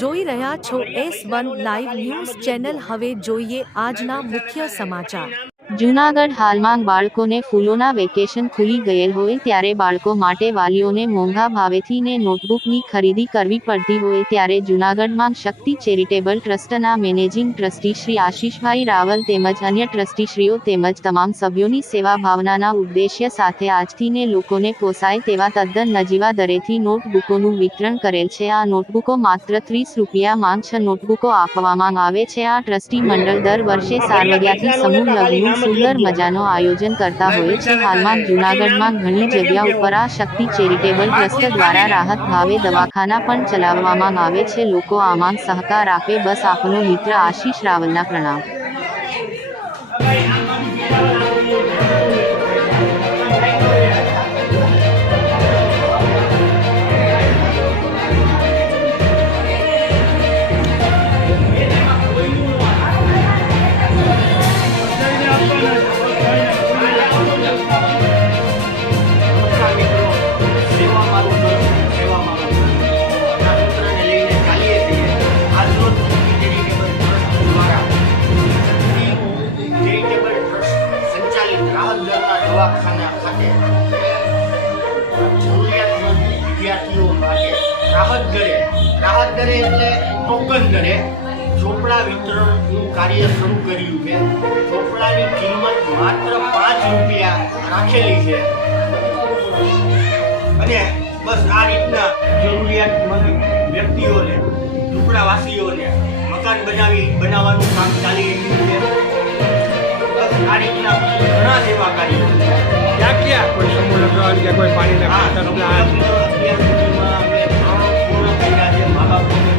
જોઈ રહ્યા છો S1 લાઈવ ન્યૂઝ ચેનલ। હવે જોઈએ આજના મુખ્ય સમાચાર। જૂનાગઢ હાલમાં બાળકોને ફૂલોના વેકેશન ખુલી ગયેલ હોય ત્યારે બાળકો માટે વાલીઓને મોંઘા ભાવેથી ને નોટબુકની ખરીદી કરવી પડતી હોય ત્યારે જૂનાગઢમાં શક્તિ ચેરિટેબલ ટ્રસ્ટના મેનેજિંગ ટ્રસ્ટી શ્રી આશીષભાઈ રાવલ તેમજ અન્ય ટ્રસ્ટીશ્રીઓ તેમજ તમામ સભ્યોની સેવા ભાવનાના ઉદ્દેશ્ય સાથે આજથી ને લોકોને પોસાય તેવા તદ્દન નજીવા દરેથી નોટબુકોનું વિતરણ કરેલ છે। આ નોટબુકો માત્ર 30 રૂપિયામાં 6 નોટબુકો આપવામાં આવે છે। આ ટ્રસ્ટી મંડળ દર વર્ષે સાર્વગ્યાથી સમૂહ લગ્નનું સુંદર મજાનો આયોજન કરતા હોય છે। હાલમાં જૂનાગઢમાં ઘણી જગ્યા ઉપર આ શક્તિ ચેરિટેબલ ટ્રસ્ટ દ્વારા રાહત ભાવે દવાખાના પણ ચલાવવામાં આવે છે। લોકો આમાં સહકાર આપે બસ આપનો મિત્ર આશીષ રાવલના પ્રણામ। દવાખાના ખાતે જરૂરિયાતમંદ વિદ્યાર્થીઓ માટે રાહત દરે એટલે ટોકન દરે ચોપડા વિતરણનું કાર્ય શરૂ કર્યું છે। ચોપડાની કિંમત માત્ર 5 રૂપિયા રાખેલી છે અને બસ આ રીતના જરૂરિયાતમંદ વ્યક્તિઓને ઝૂંપડાવાસીઓને મકાન બનાવવાનું કામ ચાલી રહ્યું છે। આ રીતના ઘણા સેવા કાર્યો ક્યાં કોઈ સમૂહ લગ્ન કે કોઈ પાણીના અત્યાર સુધીમાં અમે પૂર્ણ કર્યા છે। મા બાપોને